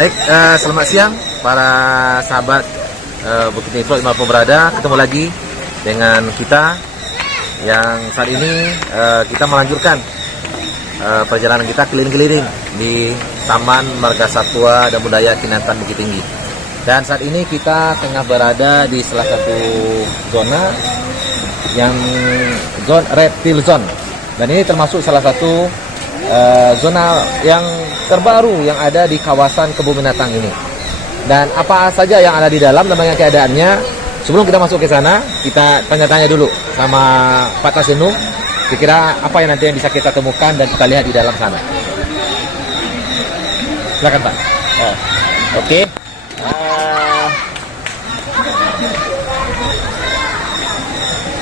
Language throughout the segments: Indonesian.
Baik, selamat siang para sahabat Bukit Info dimanapun berada. Ketemu lagi dengan kita yang saat ini kita melanjutkan perjalanan kita keliling-keliling di Taman Marga Satwa dan Budaya Kinantan Bukit Tinggi. Dan saat ini kita tengah berada di salah satu zona yang zona reptil zone. Dan ini termasuk salah satu zona yang terbaru yang ada di kawasan kebun binatang ini. Dan apa saja yang ada di dalam dan bagaimana keadaannya, sebelum kita masuk ke sana, kita tanya-tanya dulu sama Pak Tasenu, kira-kira apa yang nanti yang bisa kita temukan dan kita lihat di dalam sana. Silakan Pak. Oke.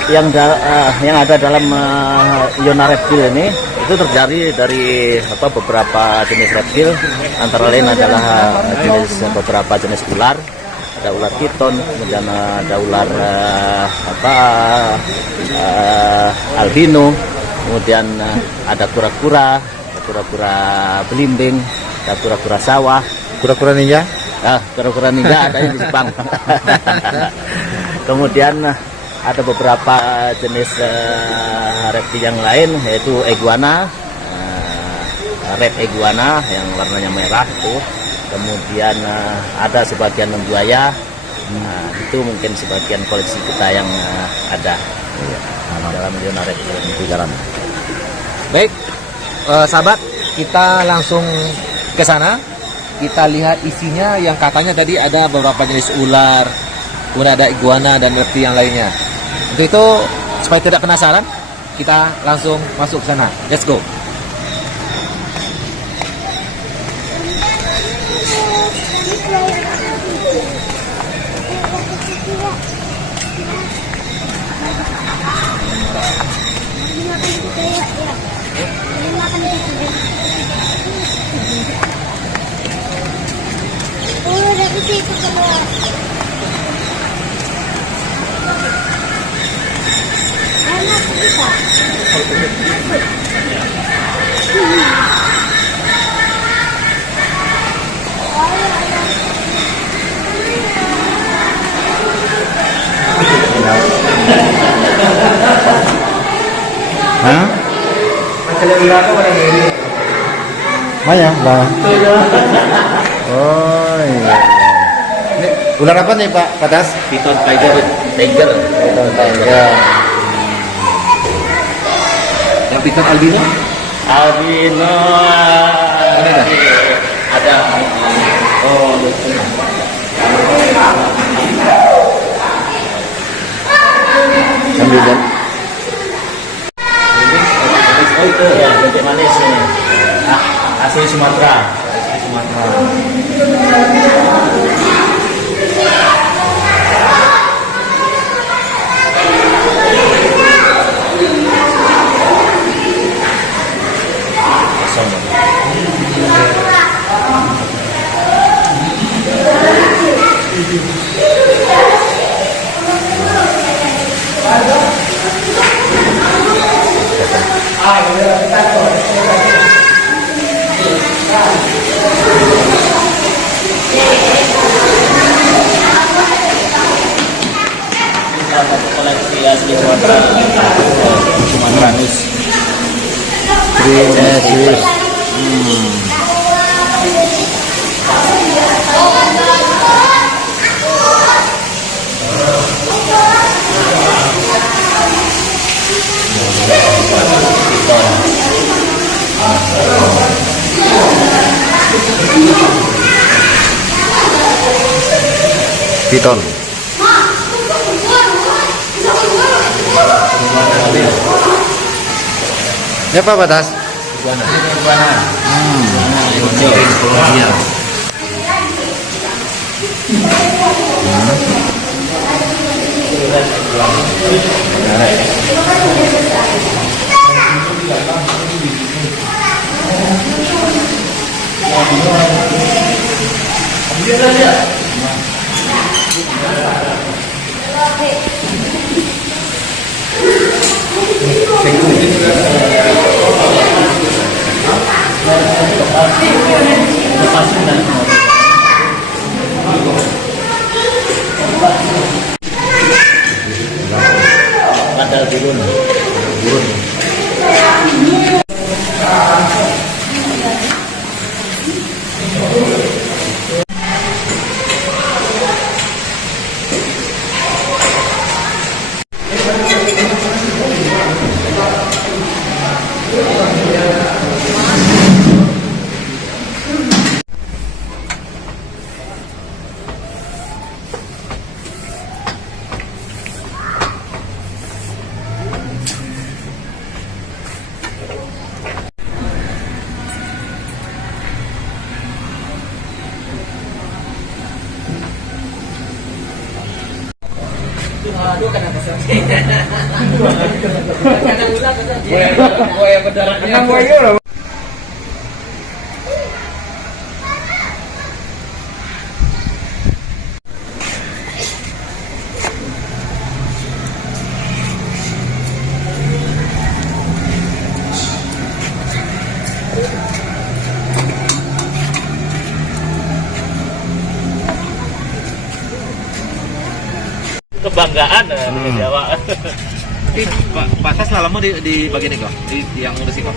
Yang ada dalam zona reptil ini itu terjadi dari beberapa jenis reptil, antara lain adalah beberapa jenis ular, ada ular piton, kemudian ada ular albino, kemudian ada kura-kura belimbing, ada kura-kura sawah, Kura-kura ninja? Kura-kura ninja ada di Jepang. Kemudian ada beberapa jenis reptil yang lain, yaitu iguana, red iguana yang warnanya merah itu. Kemudian ada sebagian buaya. Itu mungkin sebagian koleksi kita yang ada dalam zona reptil di jalan. Baik, sahabat, kita langsung ke sana. Kita lihat isinya yang katanya tadi ada beberapa jenis ular, kemudian ada iguana dan reptil yang lainnya. Untuk itu, supaya tidak penasaran, kita langsung masuk ke sana. Let's go. Banyak, Bang. Oh iya. Ini ular apa nih Pak Patas? Piton tiger. Piton tiger. Yang piton albino? Albino. Ada. Oh, Sambil dan. Oh itu ya, bentuk manis ini. Asli Sumatera. Koleksi asli Sumatera. Piton. Ya Pak Patas? Iguana. Ada gurun. Kebanggaan di Jawa. Pak Tas lama di bagian ini kok, di yang ngurusi kok.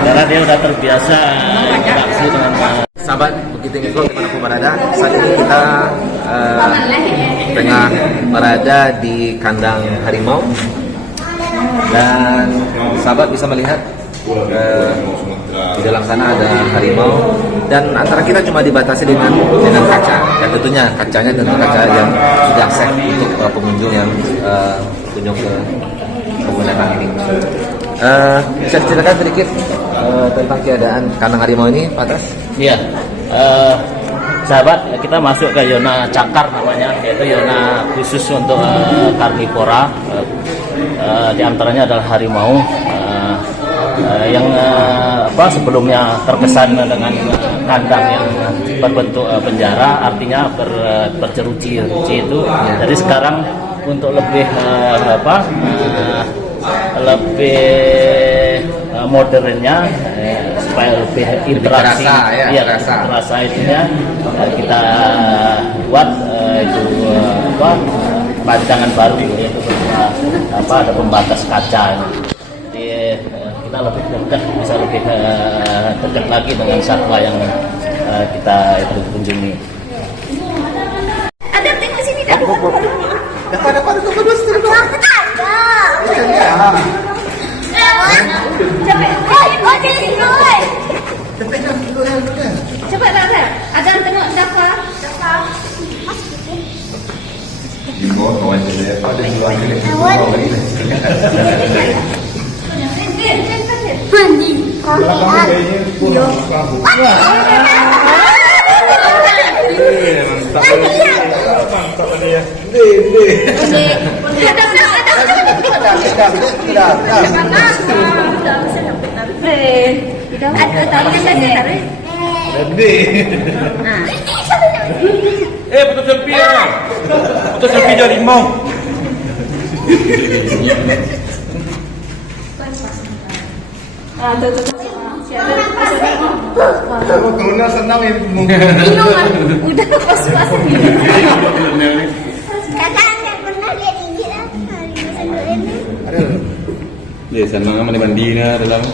Karena dia udah terbiasa interaksi dengan Sahabat Bukit Tinggi Vlog dimanapun berada, saat ini kita tengah berada di kandang harimau dan sahabat bisa melihat di dalam sana ada harimau dan antara kita cuma dibatasi dengan kaca dan tentunya kacanya tentu kaca yang sudah safe untuk pengunjung yang berkunjung ke penggunaan ini. Bisa diceritakan sedikit tentang keadaan kandang harimau ini, Pak Tas? Iya, sahabat, kita masuk ke zona cakar namanya, yaitu zona khusus untuk karnivora. Di antaranya adalah harimau yang sebelumnya terkesan dengan kandang yang berbentuk penjara, artinya berjeruji-jeruji itu. Jadi sekarang untuk lebih lebih modernnya supaya lebih interaksi, terasa itunya kita buat itu rancangan baru, yaitu ada pembatas kaca. Jadi kita lebih dekat, bisa lebih dekat lagi dengan satwa yang kita itu kunjungi. Ada tengok sini dah. Dapat Cepat dah. Ada tengok daftar. Mandi. Foto selfie ya. Foto selfie dari harimau. Kalau corona senang ini udah pas-pas. Kakak saya pernah lihat ini lah. Ya, senang sama mandinya dalam.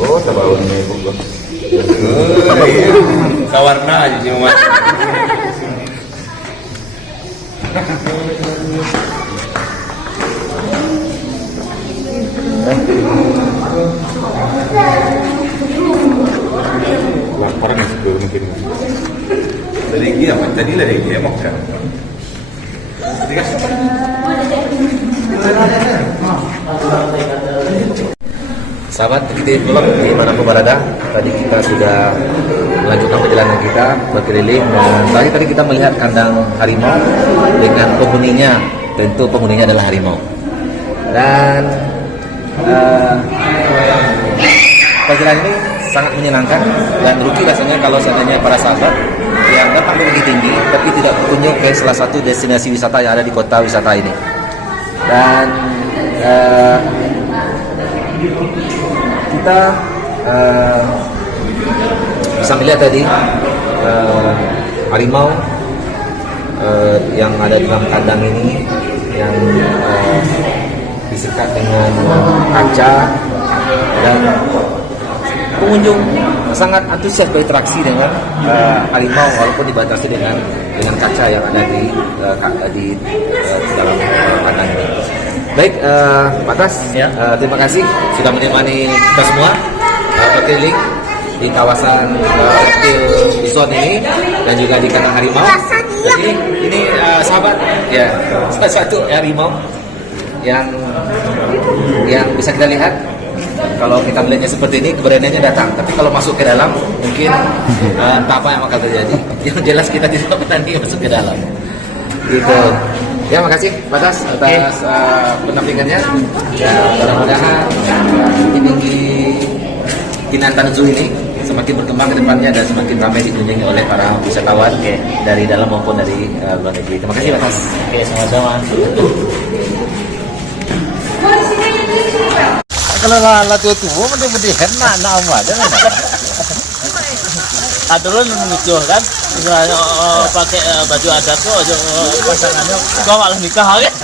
Oh, sabahun nih, Oh, iya. Sawarna aja cuma. Lapar nih sebelum mungkin. Dari dia apa? Tadi lah dia mau kan. Sahabat Bekiti Vlog dimanapun berada, tadi kita sudah melanjutkan perjalanan kita berkeliling dan tadi kita melihat kandang harimau dengan penghuninya, tentu penghuninya adalah harimau. Dan perjalanan ini sangat menyenangkan dan rugi rasanya kalau seandainya para sahabat yang dapat lebih tinggi tapi tidak berkunjung ke salah satu destinasi wisata yang ada di kota wisata ini. Dan kita bisa melihat tadi harimau yang ada dalam kandang ini yang disekat dengan kaca, dan pengunjung sangat antusias berinteraksi dengan harimau walaupun dibatasi dengan kaca yang ada di dalam kandang ini. Baik, Pak Tas, Ya. Terima kasih sudah menemani kita semua berkeliling di kawasan reptil resort ini dan juga di kandang harimau. Jadi ini sahabat, ya, salah satu harimau yang bisa kita lihat. Kalau kita melihatnya seperti ini, keberaniannya datang. Tapi kalau masuk ke dalam, mungkin entah apa yang akan terjadi. Yang jelas kita tidak berani masuk ke dalam. Gitu. Ya, makasih Pak Tas atas pendampingannya. Ya, mudah-mudahan tinggi Kinantan Zoo ini semakin berkembang ke depannya dan semakin ramai dikunjungi oleh para wisatawan dari dalam maupun dari luar negeri. Terima kasih Pak Tas. Oke, sama-sama. Kalau lah tua mending enak nama ada. Aturan lucu kan, misalnya pakai baju adat tuh, pasangannya kau malah nikah kan?